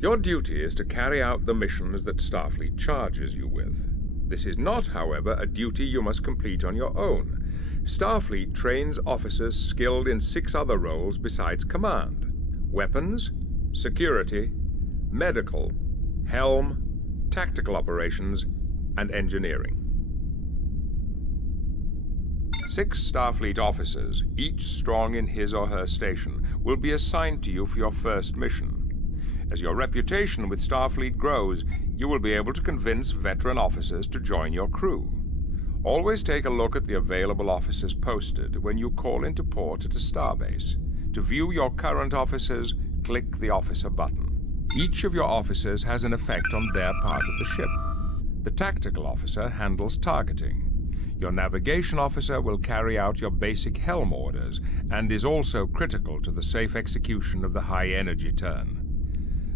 Your duty is to carry out the missions that Starfleet charges you with. This is not, however, a duty you must complete on your own. Starfleet trains officers skilled in 6 other roles besides command: weapons, security, medical, helm, tactical operations, and engineering. 6 Starfleet officers, each strong in his or her station, will be assigned to you for your first mission. As your reputation with Starfleet grows, you will be able to convince veteran officers to join your crew. Always take a look at the available officers posted when you call into port at a starbase. To view your current officers, click the officer button. Each of your officers has an effect on their part of the ship. The tactical officer handles targeting. Your navigation officer will carry out your basic helm orders and is also critical to the safe execution of the high-energy turn.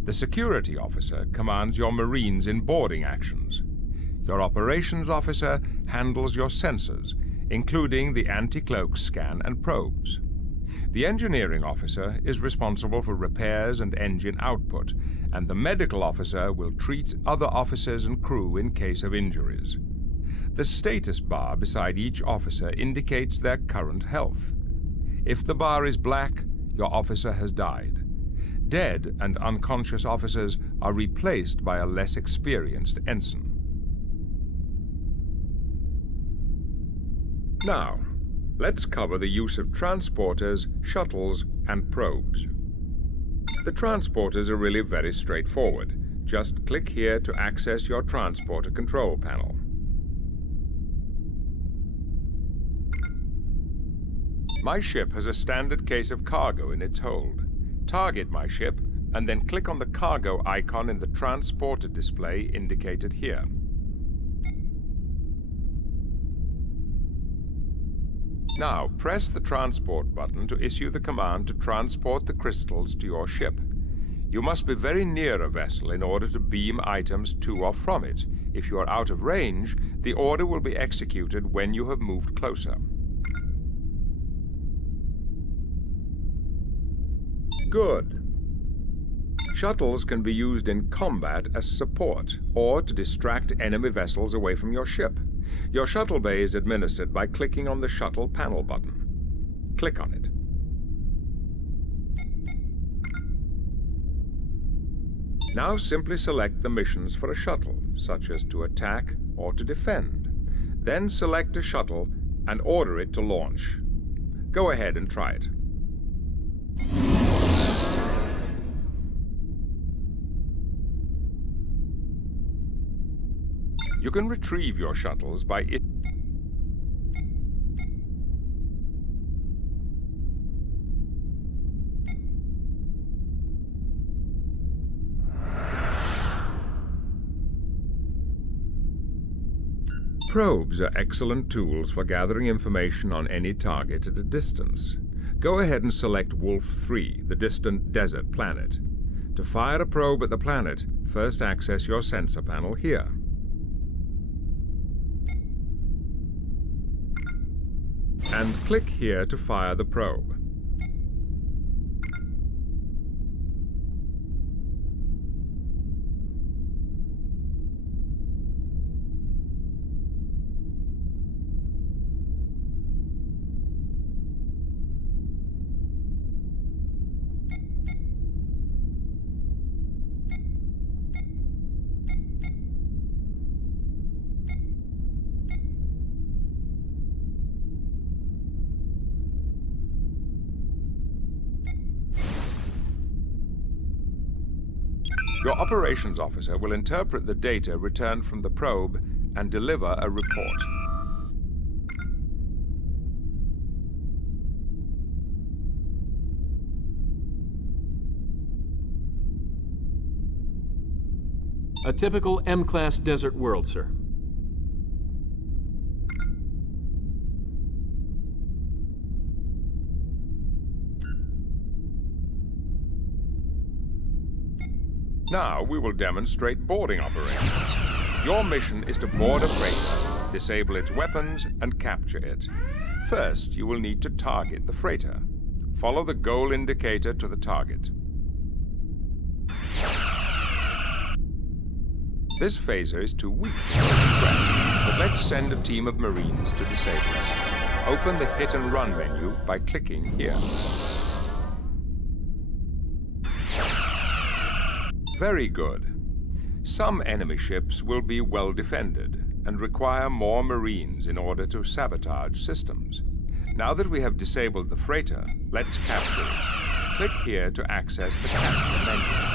The security officer commands your Marines in boarding actions. Your operations officer handles your sensors, including the anti-cloak scan and probes. The engineering officer is responsible for repairs and engine output, and the medical officer will treat other officers and crew in case of injuries. The status bar beside each officer indicates their current health. If the bar is black, your officer has died. Dead and unconscious officers are replaced by a less experienced ensign. Now, let's cover the use of transporters, shuttles, and probes. The transporters are really very straightforward. Just click here to access your transporter control panel. My ship has a standard case of cargo in its hold. Target my ship, and then click on the cargo icon in the transporter display indicated here. Now, press the transport button to issue the command to transport the crystals to your ship. You must be very near a vessel in order to beam items to or from it. If you are out of range, the order will be executed when you have moved closer. Good. Shuttles can be used in combat as support, or to distract enemy vessels away from your ship. Your shuttle bay is administered by clicking on the shuttle panel button. Click on it. Now simply select the missions for a shuttle, such as to attack or to defend. Then select a shuttle and order it to launch. Go ahead and try it. You can retrieve your shuttles by Probes are excellent tools for gathering information on any target at a distance. Go ahead and select Wolf 3, the distant desert planet. To fire a probe at the planet, first access your sensor panel here. And click here to fire the probe. Your operations officer will interpret the data returned from the probe and deliver a report. A typical M-class desert world, sir. Now we will demonstrate boarding operations. Your mission is to board a freighter, disable its weapons, and capture it. First, you will need to target the freighter. Follow the goal indicator to the target. This phaser is too weak for the threat, but let's send a team of Marines to disable it. Open the Hit and Run menu by clicking here. Very good. Some enemy ships will be well defended and require more Marines in order to sabotage systems. Now that we have disabled the freighter, let's capture it. Click here to access the capture menu.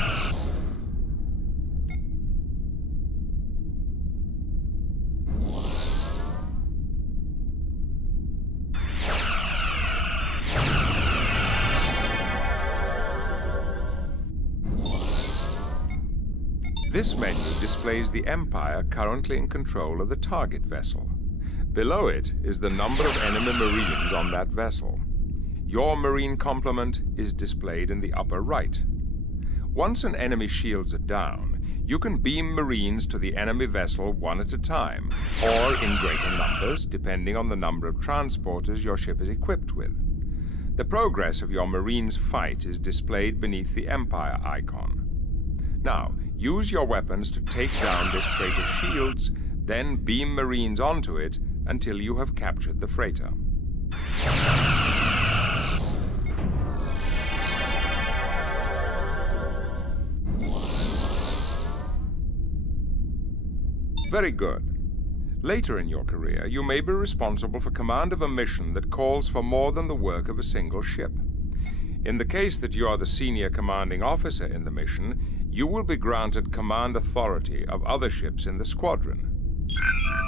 This menu displays the Empire currently in control of the target vessel. Below it is the number of enemy Marines on that vessel. Your Marine complement is displayed in the upper right. Once an enemy shields are down, you can beam Marines to the enemy vessel one at a time, or in greater numbers, depending on the number of transporters your ship is equipped with. The progress of your Marines' fight is displayed beneath the Empire icon. Now, use your weapons to take down this freighter's shields, then beam Marines onto it until you have captured the freighter. Very good. Later in your career, you may be responsible for command of a mission that calls for more than the work of a single ship. In the case that you are the senior commanding officer in the mission, you will be granted command authority of other ships in the squadron.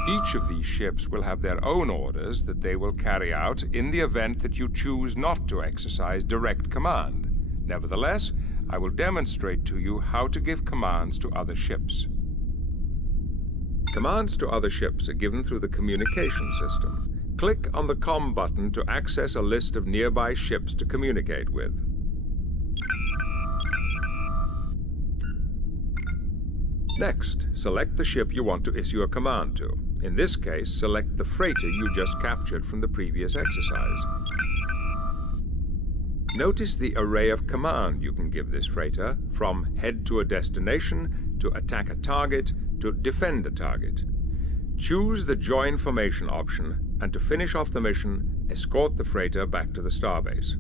Each of these ships will have their own orders that they will carry out in the event that you choose not to exercise direct command. Nevertheless, I will demonstrate to you how to give commands to other ships. Commands to other ships are given through the communication system. Click on the COM button to access a list of nearby ships to communicate with. Next, select the ship you want to issue a command to. In this case, select the freighter you just captured from the previous exercise. Notice the array of command you can give this freighter, from head to a destination, to attack a target, to defend a target. Choose the Join Formation option, and to finish off the mission, escort the freighter back to the starbase.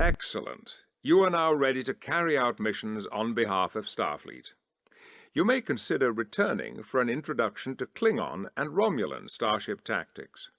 Excellent. You are now ready to carry out missions on behalf of Starfleet. You may consider returning for an introduction to Klingon and Romulan starship tactics.